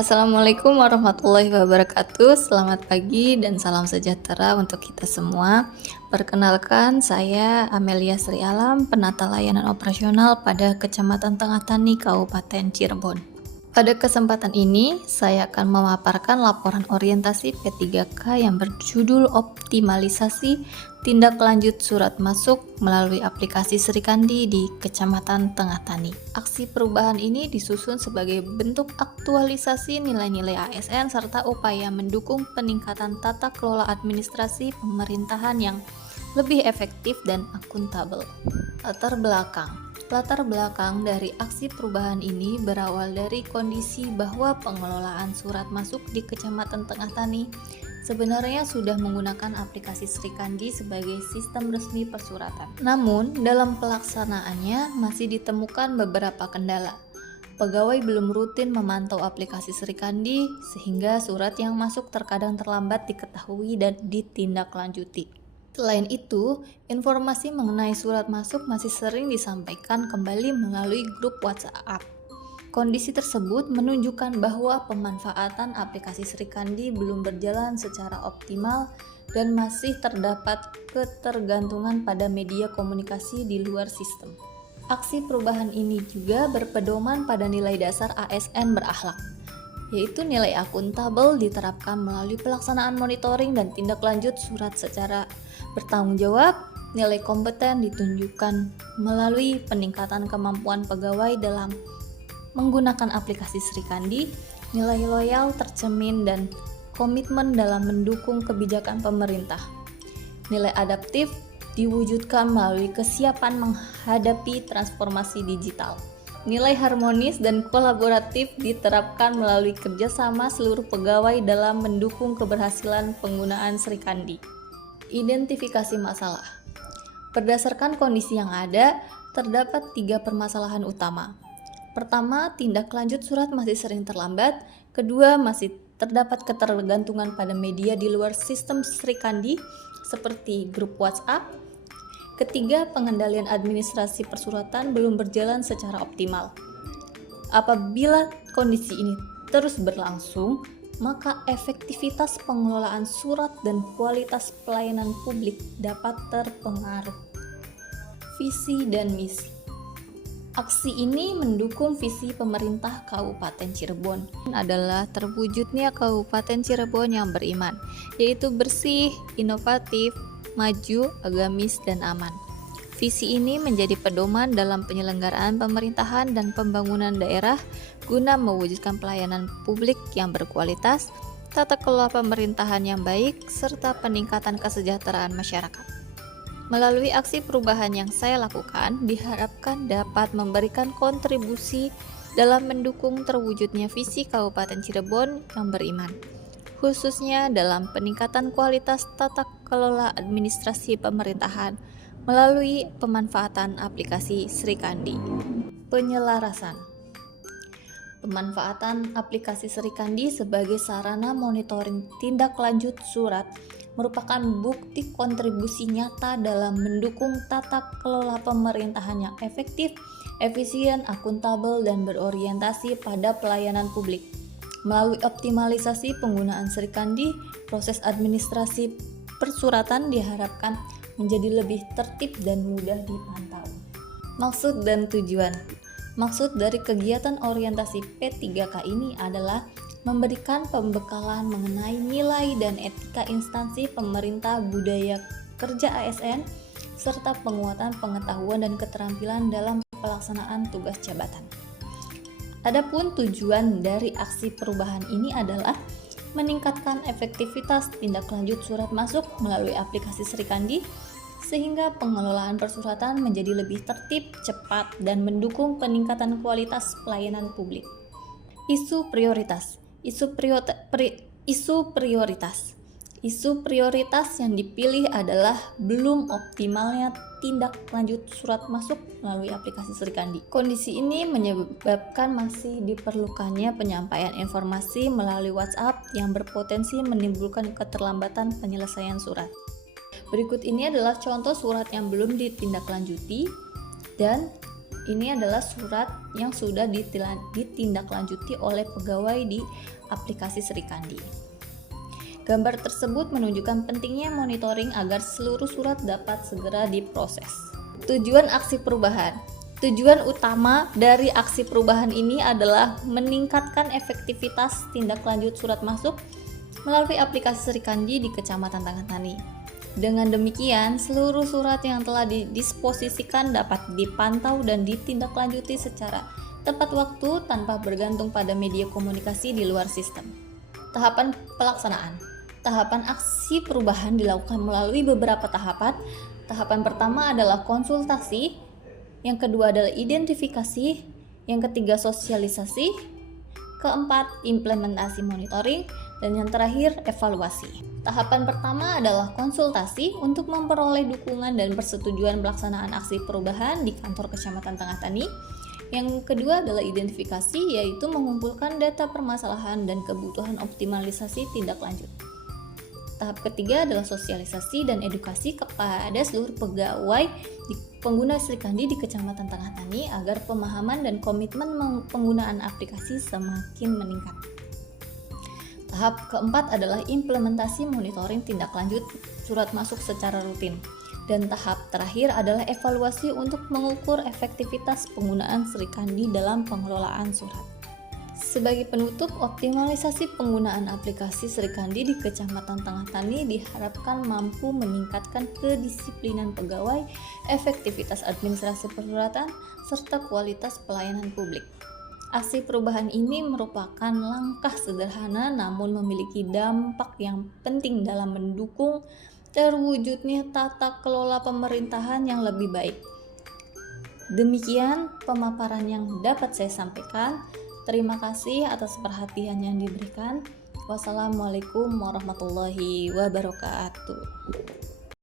Assalamualaikum warahmatullahi wabarakatuh. Selamat pagi dan salam sejahtera untuk kita semua. Perkenalkan, saya Amelia Sri Alam, penata layanan operasional pada Kecamatan Tengah Tani, Kabupaten Cirebon. Pada kesempatan ini, saya akan memaparkan laporan orientasi P3K yang berjudul Optimalisasi Tindak Lanjut Surat Masuk melalui aplikasi Srikandi di Kecamatan Tengah Tani. Aksi perubahan ini disusun sebagai bentuk aktualisasi nilai-nilai ASN serta upaya mendukung peningkatan tata kelola administrasi pemerintahan yang lebih efektif dan akuntabel. Latar belakang dari aksi perubahan ini berawal dari kondisi bahwa pengelolaan surat masuk di Kecamatan Tengah Tani sebenarnya sudah menggunakan aplikasi Srikandi sebagai sistem resmi persuratan. Namun, dalam pelaksanaannya masih ditemukan beberapa kendala. Pegawai belum rutin memantau aplikasi Srikandi sehingga surat yang masuk terkadang terlambat diketahui dan ditindaklanjuti. Selain itu, informasi mengenai surat masuk masih sering disampaikan kembali melalui grup WhatsApp. Kondisi tersebut menunjukkan bahwa pemanfaatan aplikasi Srikandi belum berjalan secara optimal dan masih terdapat ketergantungan pada media komunikasi di luar sistem. Aksi perubahan ini juga berpedoman pada nilai dasar ASN berakhlak, yaitu nilai akuntabel diterapkan melalui pelaksanaan monitoring dan tindak lanjut surat secara bertanggung jawab. Nilai kompeten ditunjukkan melalui peningkatan kemampuan pegawai dalam menggunakan aplikasi Srikandi. Nilai loyal tercermin dan komitmen dalam mendukung kebijakan pemerintah. Nilai adaptif diwujudkan melalui kesiapan menghadapi transformasi digital. Nilai harmonis dan kolaboratif diterapkan melalui kerjasama seluruh pegawai dalam mendukung keberhasilan penggunaan Srikandi. Identifikasi masalah. Berdasarkan kondisi yang ada, terdapat 3 permasalahan utama. Pertama, tindak lanjut surat masih sering terlambat. Kedua, masih terdapat ketergantungan pada media di luar sistem Srikandi seperti grup WhatsApp. Ketiga, pengendalian administrasi persuratan belum berjalan secara optimal. Apabila kondisi ini terus berlangsung, maka efektivitas pengelolaan surat dan kualitas pelayanan publik dapat terpengaruh. Visi dan misi. Aksi ini mendukung visi pemerintah Kabupaten Cirebon adalah terwujudnya Kabupaten Cirebon yang beriman, yaitu bersih, inovatif, maju, agamis, dan aman. Visi ini menjadi pedoman dalam penyelenggaraan pemerintahan dan pembangunan daerah guna mewujudkan pelayanan publik yang berkualitas, tata kelola pemerintahan yang baik, serta peningkatan kesejahteraan masyarakat. Melalui aksi perubahan yang saya lakukan, diharapkan dapat memberikan kontribusi dalam mendukung terwujudnya visi Kabupaten Cirebon yang beriman, khususnya dalam peningkatan kualitas tata kelola administrasi pemerintahan melalui pemanfaatan aplikasi Srikandi. Penyelarasan. Pemanfaatan aplikasi Srikandi sebagai sarana monitoring tindak lanjut surat merupakan bukti kontribusi nyata dalam mendukung tata kelola pemerintahan yang efektif, efisien, akuntabel, dan berorientasi pada pelayanan publik. Melalui optimalisasi penggunaan Srikandi, proses administrasi persuratan diharapkan menjadi lebih tertib dan mudah dipantau. Maksud dan tujuan. Maksud dari kegiatan orientasi P3K ini adalah memberikan pembekalan mengenai nilai dan etika instansi pemerintah, budaya kerja ASN, serta penguatan pengetahuan dan keterampilan dalam pelaksanaan tugas jabatan. Adapun tujuan dari aksi perubahan ini adalah meningkatkan efektivitas tindak lanjut surat masuk melalui aplikasi Srikandi, sehingga pengelolaan persuratan menjadi lebih tertib, cepat, dan mendukung peningkatan kualitas pelayanan publik. Isu prioritas. Isu prioritas yang dipilih adalah belum optimalnya tindak lanjut surat masuk melalui aplikasi Srikandi. Kondisi ini menyebabkan masih diperlukannya penyampaian informasi melalui WhatsApp yang berpotensi menimbulkan keterlambatan penyelesaian surat. Berikut ini adalah contoh surat yang belum ditindaklanjuti dan Ini adalah surat yang sudah ditindaklanjuti oleh pegawai di aplikasi Srikandi. Gambar tersebut menunjukkan pentingnya monitoring agar seluruh surat dapat segera diproses. Tujuan aksi perubahan. Tujuan utama dari aksi perubahan ini adalah meningkatkan efektivitas tindak lanjut surat masuk melalui aplikasi Srikandi di Kecamatan Tanggatani. Dengan demikian, seluruh surat yang telah didisposisikan dapat dipantau dan ditindaklanjuti secara tepat waktu tanpa bergantung pada media komunikasi di luar sistem. Tahapan pelaksanaan. Tahapan aksi perubahan dilakukan melalui beberapa tahapan. Tahapan pertama adalah konsultasi, yang kedua adalah identifikasi, yang ketiga sosialisasi, keempat implementasi monitoring, dan yang terakhir evaluasi. Tahapan pertama adalah konsultasi untuk memperoleh dukungan dan persetujuan pelaksanaan aksi perubahan di kantor Kecamatan Tanggatani. Yang kedua adalah identifikasi, yaitu mengumpulkan data permasalahan dan kebutuhan optimalisasi tindak lanjut. Tahap ketiga adalah sosialisasi dan edukasi kepada seluruh pegawai pengguna Srikandi di Kecamatan Tanggatani agar pemahaman dan komitmen penggunaan aplikasi semakin meningkat. Tahap keempat adalah implementasi monitoring tindak lanjut surat masuk secara rutin. Dan tahap terakhir adalah evaluasi untuk mengukur efektivitas penggunaan Srikandi dalam pengelolaan surat. Sebagai penutup, optimalisasi penggunaan aplikasi Srikandi di Kecamatan Tanggatani diharapkan mampu meningkatkan kedisiplinan pegawai, efektivitas administrasi persuratan, serta kualitas pelayanan publik. Aksi perubahan ini merupakan langkah sederhana namun memiliki dampak yang penting dalam mendukung terwujudnya tata kelola pemerintahan yang lebih baik. Demikian pemaparan yang dapat saya sampaikan. Terima kasih atas perhatian yang diberikan. Wassalamualaikum warahmatullahi wabarakatuh.